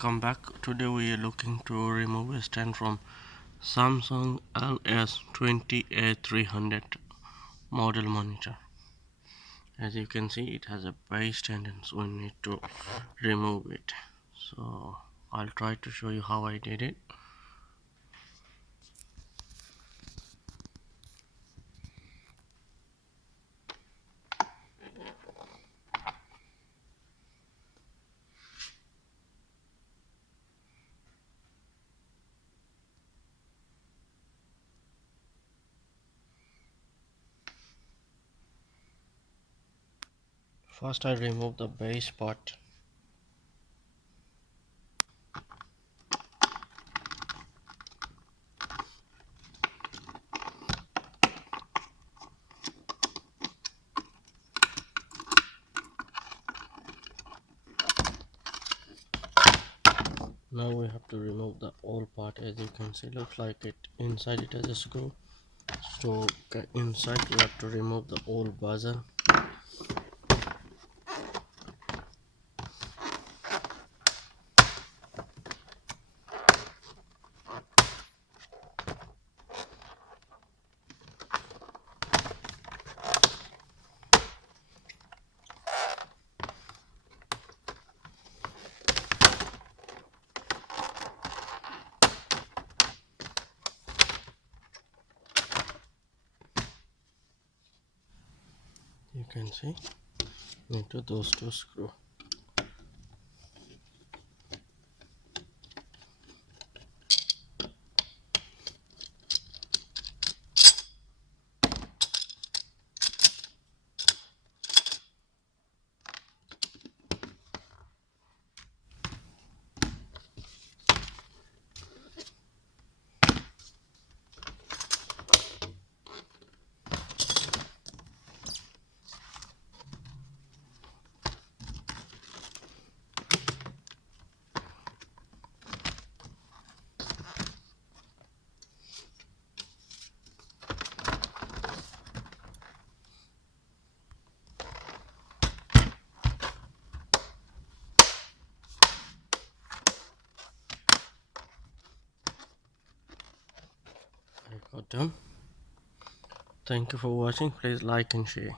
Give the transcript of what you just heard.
welcome back. Today we are looking to remove a stand from Samsung S20A300 model monitor. As you can see, it has a base stand and so we need to remove it. So I'll try to show you how I did it. First I remove the base part. Now we have to remove the old part. As you can see, looks like it inside it has a screw. So inside we have to remove the old bezel. You can see into those two screws. I got done. Thank you for watching. Please like and share.